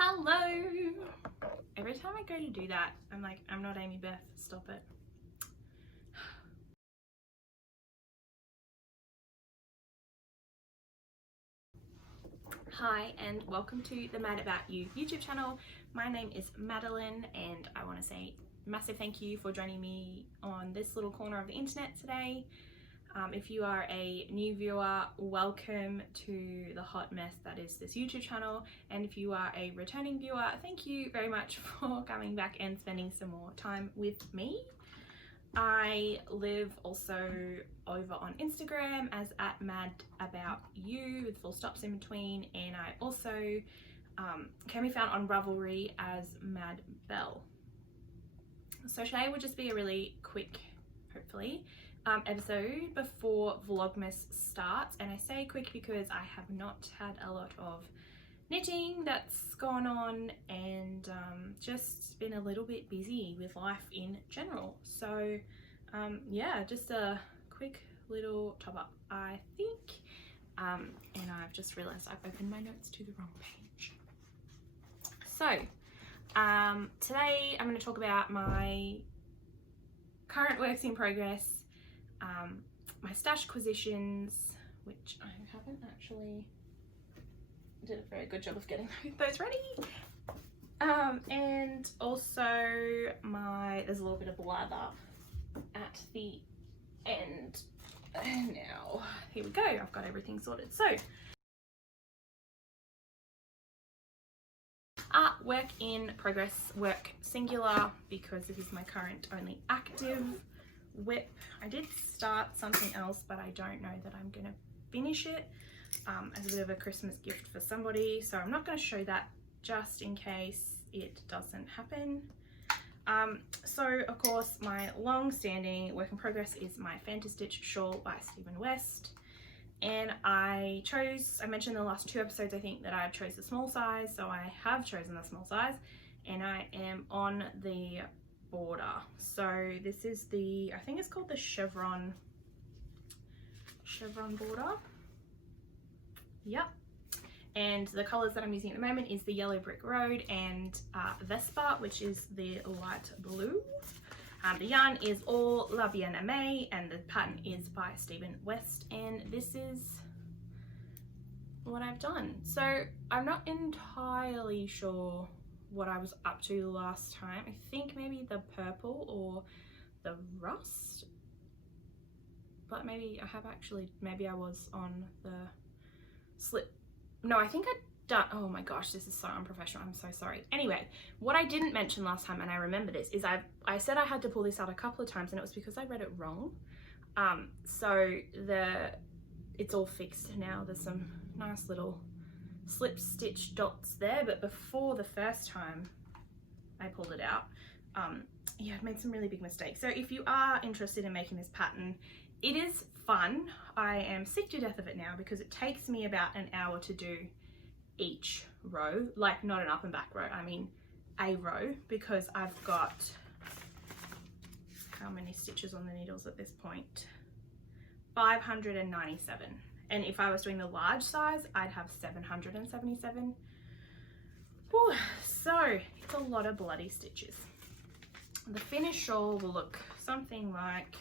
Hello! Every time I go to do that, I'm like, I'm not Amy Beth, stop it. Hi and welcome to the Mad About You YouTube channel. My name is Madeleine and I want to say a massive thank you for joining me on this little corner of the internet today. If you are a new viewer, welcome to the hot mess that is this YouTube channel, and if you are a returning viewer, thank you very much for coming back and spending some more time with me. I live also over on Instagram as @MadAboutYou with full stops in between, and I also can be found on Ravelry as Madbell. So today will just be a really quick, hopefully, episode before Vlogmas starts, and I say quick because I have not had a lot of knitting that's gone on and just been a little bit busy with life in general. So yeah, just a quick little top up, I think, and I've just realized I've opened my notes to the wrong page. So today I'm going to talk about my current works in progress, my stash acquisitions, which I haven't actually did a very good job of getting those ready, and also there's a little bit of blather at the end. And now here we go, I've got everything sorted. So work in progress, work singular, because this is my current only active whip. I did start something else, but I don't know that I'm gonna finish it as a bit of a Christmas gift for somebody, so I'm not going to show that just in case it doesn't happen. So of course my long-standing work in progress is my Fantastitch shawl by Stephen West, and I mentioned in the last 2 episodes I think that I chose the small size, so I have chosen the small size and I am on the border. So this is the, I think it's called the chevron border. Yep. And the colours that I'm using at the moment is the Yellow Brick Road and Vespa, which is the light blue. The yarn is all La Bien-Aimée and the pattern is by Stephen West, and this is what I've done. So I'm not entirely sure what I was up to last time. I think maybe the purple or the rust, but maybe I have actually, maybe I was on the slip. No, I think I'd done, oh my gosh, this is so unprofessional, I'm so sorry. Anyway, what I didn't mention last time, and I remember this, is I said I had to pull this out a couple of times and it was because I read it wrong. So it's all fixed now. There's some nice little slip stitch dots there, but before the first time I pulled it out, yeah, I've made some really big mistakes. So if you are interested in making this pattern, it is fun. I am sick to death of it now because it takes me about an hour to do each row, like not an up and back row, I mean a row, because I've got, how many stitches on the needles at this point? 597. And if I was doing the large size, I'd have 777. Whew, so it's a lot of bloody stitches. The finished shawl will look something like,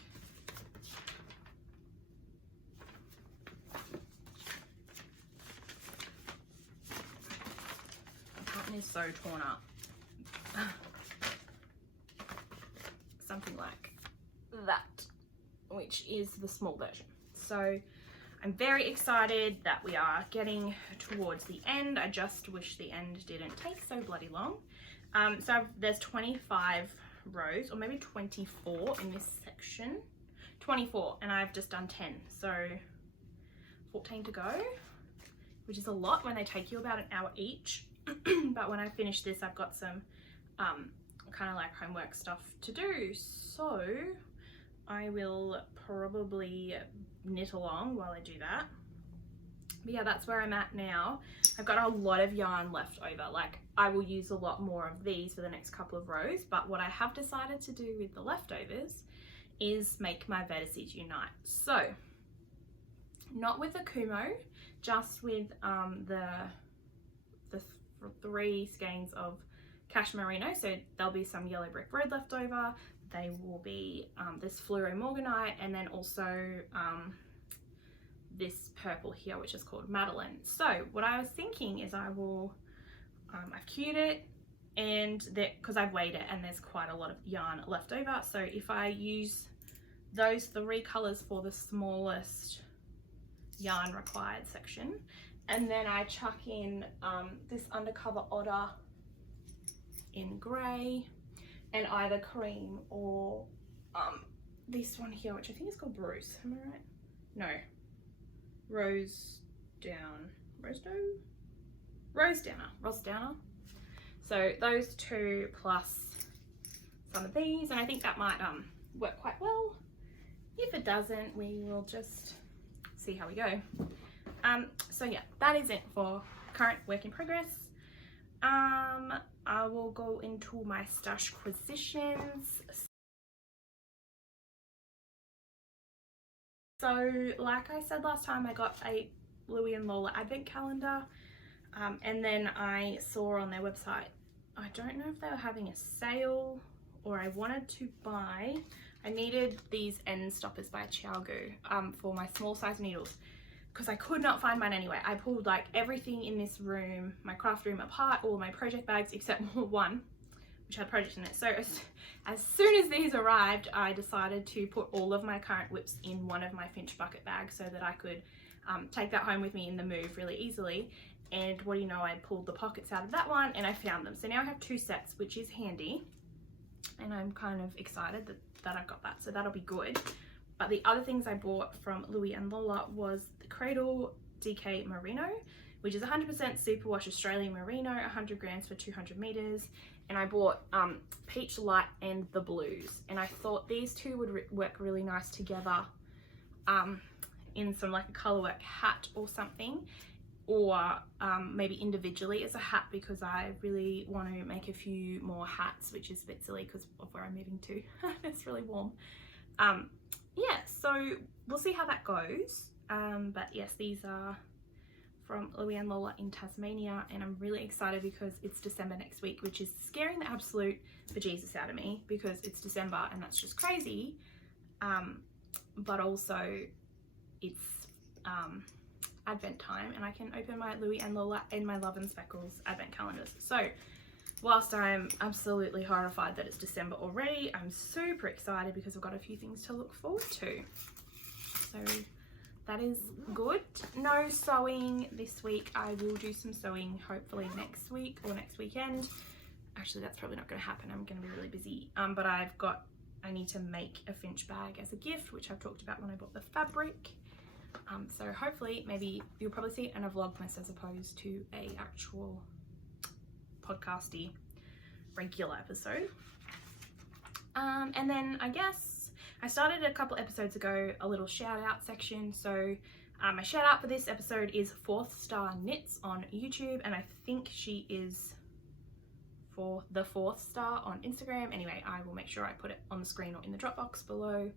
the pattern is so torn up. Something like that, which is the small version. So I'm very excited that we are getting towards the end. I just wish the end didn't take so bloody long. There's 25 rows, or maybe 24 in this section. 24, and I've just done 10, so 14 to go, which is a lot when they take you about an hour each. But when I finish this, I've got some kind of like homework stuff to do, so I will probably knit along while I do that. But yeah, that's where I'm at now. I've got a lot of yarn left over. Like, I will use a lot more of these for the next couple of rows, but what I have decided to do with the leftovers is make my vertices unite. So not with the Kumo, just with the 3 skeins of Cashmerino, so there'll be some yellow brick red left over. They will be this Fluoro Morganite, and then also this purple here, which is called Madeleine. So what I was thinking is I will, I've queued it, and because I've weighed it and there's quite a lot of yarn left over, so if I use those 3 colors for the smallest yarn required section, and then I chuck in this Undercover Otter in grey, and either cream or this one here, which I think is called Bruce, am I right? No, Rose Downer. So those 2 plus some of these, and I think that might work quite well. If it doesn't, we will just see how we go. So yeah, that is it for current work in progress. I will go into my stash acquisitions. So like I said last time, I got a Louie and Lola advent calendar, and then I saw on their website, I don't know if they were having a sale or I wanted to buy, I needed these end stoppers by Chiaogu for my small size needles, because I could not find mine anywhere. I pulled like everything in this room, my craft room, apart, all my project bags except one which had project in it. So as soon as these arrived, I decided to put all of my current whips in one of my Finch bucket bags so that I could take that home with me in the move really easily. And what do you know, I pulled the pockets out of that one and I found them. So now I have 2 sets, which is handy, and I'm kind of excited that I've got that, so that'll be good. But the other things I bought from Louie and Lola was the Cradle DK Merino, which is 100% superwash Australian merino, 100 grams for 200 meters. And I bought Peach Light and the Blues, and I thought these 2 would work really nice together in some like a colorwork hat or something, or maybe individually as a hat, because I really want to make a few more hats, which is a bit silly because of where I'm moving to. It's really warm. Yeah, so we'll see how that goes. But yes, these are from Louie and Lola in Tasmania, and I'm really excited because it's December next week, which is scaring the absolute bejesus out of me because it's December and that's just crazy. But also it's Advent time, and I can open my Louie and Lola and my Love and Speckles Advent calendars. So whilst I'm absolutely horrified that it's December already, I'm super excited because I've got a few things to look forward to. So that is good. No sewing this week. I will do some sewing hopefully next week or next weekend. Actually, that's probably not going to happen. I'm going to be really busy. But I need to make a Finch bag as a gift, which I've talked about when I bought the fabric. So hopefully, maybe you'll probably see it in a Vlogmas as opposed to a actual podcasty regular episode. And then I guess I started a couple episodes ago a little shout out section. So my shout out for this episode is TheFourthStarKnits on YouTube, and I think she is for TheFourthStar on Instagram. Anyway, I will make sure I put it on the screen or in the Dropbox below.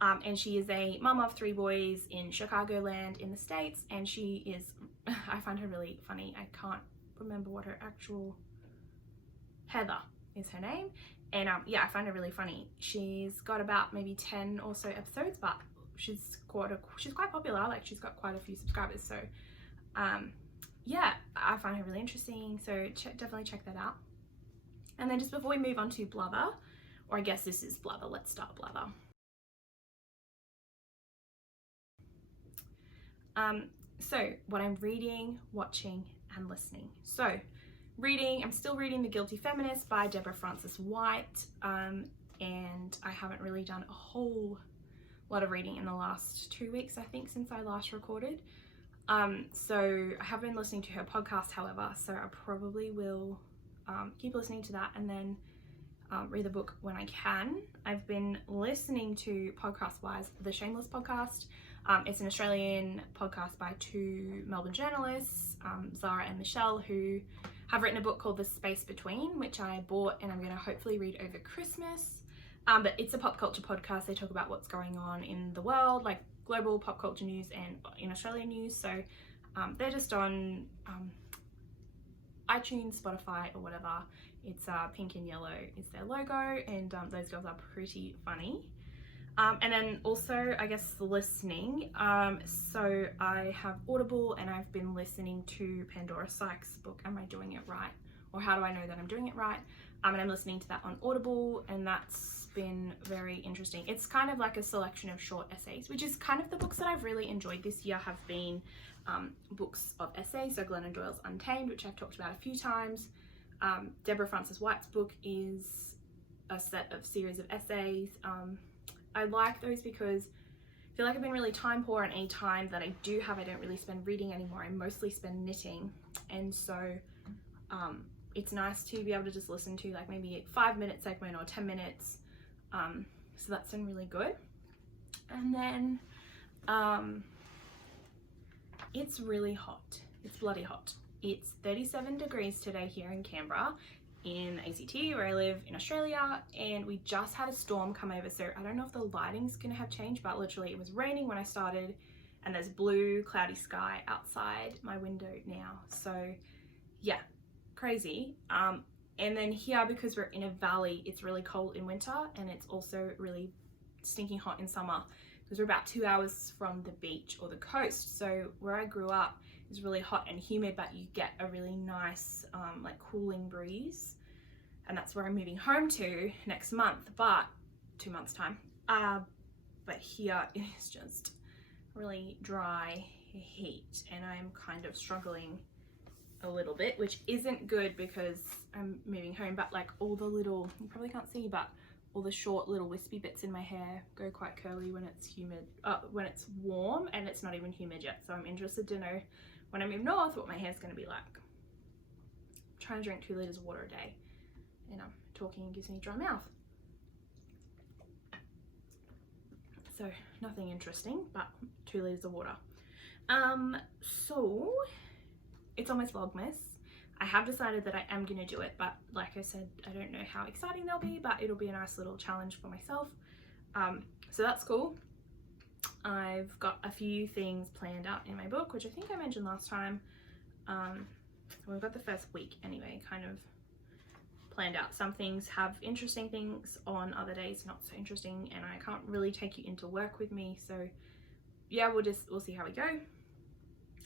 And she is a mum of 3 boys in Chicagoland in the States, and she is, I find her really funny. I can't remember what her actual, Heather is her name, and yeah, I find her really funny. She's got about maybe 10 or so episodes, but she's quite popular. Like, she's got quite a few subscribers, so yeah, I find her really interesting, so definitely check that out. And then just before we move on to blather, or I guess this is blather, let's start blather. So what I'm reading, watching, and listening. So reading, I'm still reading The Guilty Feminist by Deborah Frances White, and I haven't really done a whole lot of reading in the last 2 weeks, I think, since I last recorded. So I have been listening to her podcast, however, so I probably will keep listening to that and then read the book when I can. I've been listening to podcast-wise the Shameless podcast. It's an Australian podcast by 2 Melbourne journalists, Zara and Michelle, who have written a book called The Space Between, which I bought and I'm going to hopefully read over Christmas. But it's a pop culture podcast. They talk about what's going on in the world, like global pop culture news and in Australian news. So they're just on iTunes, Spotify, or whatever. It's pink and yellow is their logo, and those girls are pretty funny. And then also, I guess, listening. So I have Audible, and I've been listening to Pandora Sykes' book, Am I Doing It Right? Or How Do I Know That I'm Doing It Right? And I'm listening to that on Audible, and that's been very interesting. It's kind of like a selection of short essays, which is kind of the books that I've really enjoyed this year have been books of essays. So Glennon Doyle's Untamed, which I've talked about a few times. Deborah Frances White's book is a set of series of essays. I like those because I feel like I've been really time poor, and any time that I do have, I don't really spend reading anymore. I mostly spend knitting, and so it's nice to be able to just listen to like maybe a 5-minute segment or 10 minutes. So that's been really good. And then it's really hot. It's bloody hot. It's 37 degrees today here in Canberra, in ACT, where I live in Australia, and we just had a storm come over, so I don't know if the lighting's gonna have changed, but literally it was raining when I started, and there's blue cloudy sky outside my window now. So yeah, crazy. And then here, because we're in a valley, it's really cold in winter, and it's also really stinking hot in summer, because we're about 2 hours from the beach or the coast. So where I grew up is really hot and humid, but you get a really nice like cooling breeze, and that's where I'm moving home to next month, but 2 months time. But here it is just really dry heat, and I'm kind of struggling a little bit, which isn't good because I'm moving home, but like all the little, you probably can't see, but all the short little wispy bits in my hair go quite curly when it's humid, when it's warm, and it's not even humid yet. So I'm interested to know when I move north what my hair's going to be like. I'm trying to drink 2 liters of water a day, and talking gives me a dry mouth. So nothing interesting, but 2 liters of water. So it's almost Vlogmas. I have decided that I am going to do it, but like I said, I don't know how exciting they'll be, but it'll be a nice little challenge for myself. So that's cool. I've got a few things planned out in my book, which I think I mentioned last time. We've got the first week anyway, kind of planned out. Some things have interesting things on, other days not so interesting, and I can't really take you into work with me. So yeah, we'll see how we go.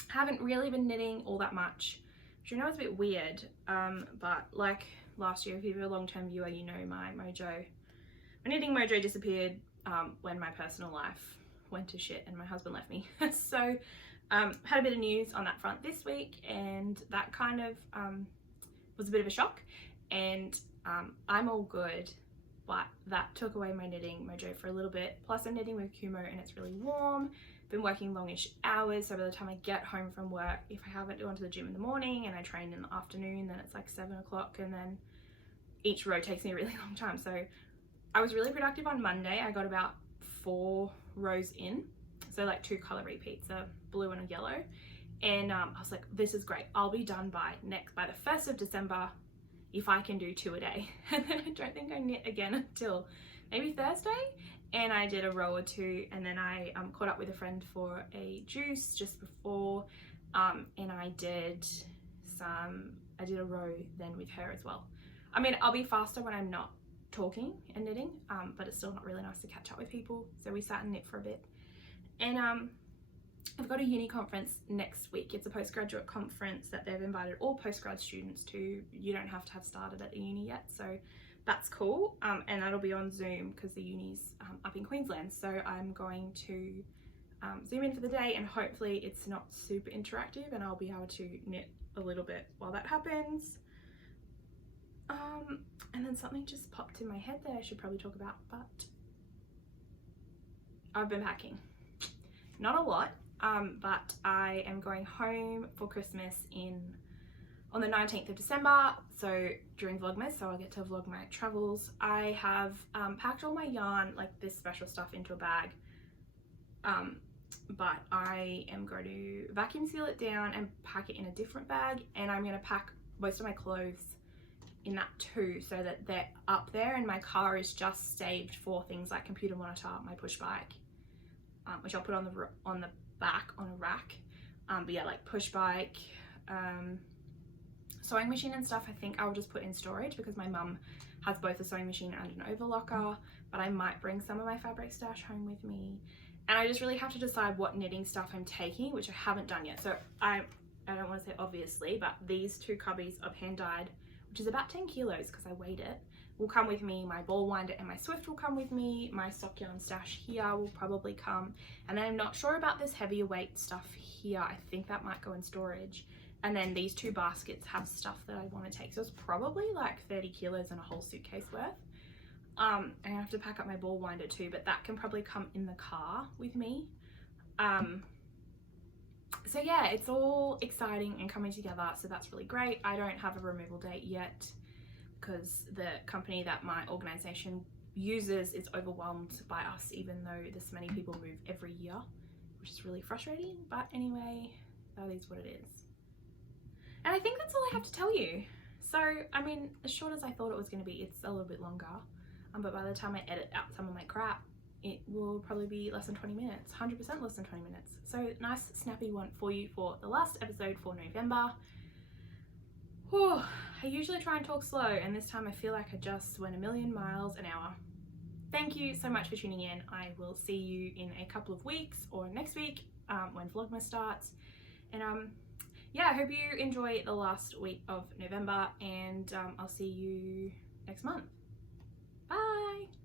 Haven't really been knitting all that much, which I know is a bit weird, but like last year, if you're a long-term viewer, you know my knitting mojo disappeared when my personal life went to shit and my husband left me. So had a bit of news on that front this week, and that kind of was a bit of a shock, and I'm all good, but that took away my knitting mojo for a little bit. Plus I'm knitting with Kumo, and it's really warm. Been working longish hours, so by the time I get home from work, if I haven't gone to the gym in the morning and I train in the afternoon, then it's like 7 o'clock, and then each row takes me a really long time. So I was really productive on Monday. I got about 4 rows in, so like 2 color repeats, a blue and a yellow, and I was like, this is great. I'll be done by the 1st of December if I can do 2 a day. And then I don't think I knit again until maybe Thursday. And I did a row or 2, and then I caught up with a friend for a juice just before, and I did a row then with her as well. I mean, I'll be faster when I'm not talking and knitting, but it's still not really nice to catch up with people, so we sat and knit for a bit. And I've got a uni conference next week. It's a postgraduate conference that they've invited all postgrad students to. You don't have to have started at the uni yet, so that's cool, and that'll be on Zoom because the uni's up in Queensland. So I'm going to Zoom in for the day, and hopefully it's not super interactive, and I'll be able to knit a little bit while that happens. And then something just popped in my head that I should probably talk about, but I've been packing. Not a lot, but I am going home for Christmas on the 19th of December, so during Vlogmas, so I'll get to vlog my travels. I have packed all my yarn, like this special stuff, into a bag, but I am going to vacuum seal it down and pack it in a different bag, and I'm going to pack most of my clothes in that too, so that they're up there, and my car is just saved for things like computer monitor, my push bike, which I'll put on the back on a rack, but yeah, like push bike, sewing machine and stuff I think I'll just put in storage because my mum has both a sewing machine and an overlocker, but I might bring some of my fabric stash home with me. And I just really have to decide what knitting stuff I'm taking, which I haven't done yet. So I don't want to say obviously, but these 2 cubbies of hand dyed, which is about 10 kilos because I weighed it, will come with me. My ball winder and my Swift will come with me. My sock yarn stash here will probably come. And then I'm not sure about this heavier weight stuff here. I think that might go in storage. And then these 2 baskets have stuff that I want to take. So it's probably like 30 kilos and a whole suitcase worth. And I have to pack up my ball winder too, but that can probably come in the car with me. So yeah, it's all exciting and coming together, so that's really great. I don't have a removal date yet because the company that my organisation uses is overwhelmed by us, even though this many people move every year, which is really frustrating. But anyway, that is what it is. And I think that's all I have to tell you. So, I mean, as short as I thought it was going to be, it's a little bit longer. But by the time I edit out some of my crap, it will probably be less than 20 minutes, 100% less than 20 minutes. So nice snappy one for you for the last episode for November. Whew, I usually try and talk slow, and this time I feel like I just went a million miles an hour. Thank you so much for tuning in. I will see you in a couple of weeks or next week when Vlogmas starts. And yeah, I hope you enjoy the last week of November, and I'll see you next month. Bye!